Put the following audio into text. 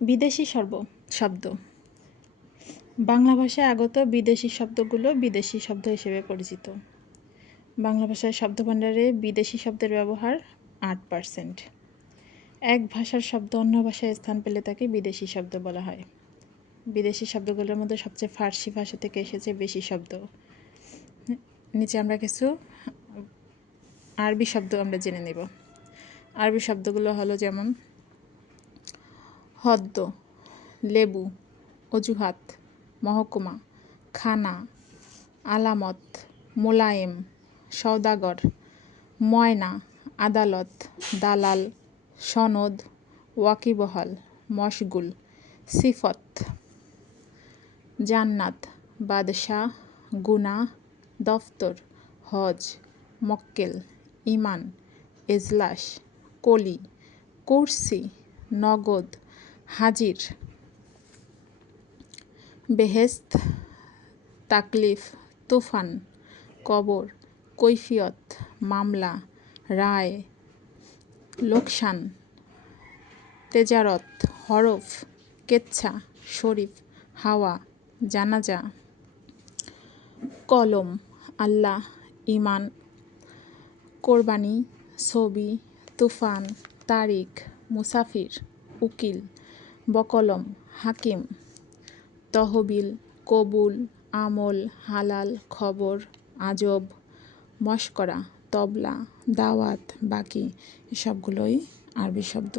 বিদেশি শব্দ। বাংলা ভাষায় আগত বিদেশি শব্দগুলো বিদেশি শব্দ হিসেবে পরিচিত। বাংলা ভাষার শব্দভাণ্ডারে বিদেশি শব্দের ব্যবহার 8%। এক ভাষার শব্দ অন্য ভাষায় স্থান পেলে তাকে বিদেশি শব্দ বলা হয়। বিদেশি শব্দগুলোর মধ্যে সবচেয়ে ফার্সি ভাষা থেকে এসেছে বেশি শব্দ। নিচে আমরা কিছু আরবি শব্দ আমরা জেনে নেব। আরবি শব্দগুলো হলো যেমন হদ্দ, লেবু, অজুহাত, মহকুমা, খানা, আলামত, মোলায়েম, সওদাগর, ময়না, আদালত, দালাল, সনদ, ওয়াকিবহাল, মশগুল, সিফত, জান্নাত, বাদশাহ, গুনা, দফতর, হজ, মক্কেল, ইমান, এজলাস, কলি, কুরসি, নগদ, হাজির, বেহেস্ত, তাকলিফ, তুফান, কবর, কৈফিয়ত, মামলা, রায়, লোকসান, তেজারত, হরফ, কেচ্ছা, শরীফ, হাওয়া, জানাজা, কলম, আল্লাহ, ইমান, কোরবানি, ছবি, তুফান, তারিখ, মুসাফির, উকিল, বকলম, হাকিম, তহবিল, কবুল, আমল, হালাল, খবর, আজব, মশকরা, তবলা, দাওয়াত, বাকি, সবগুলোই আরবি শব্দ।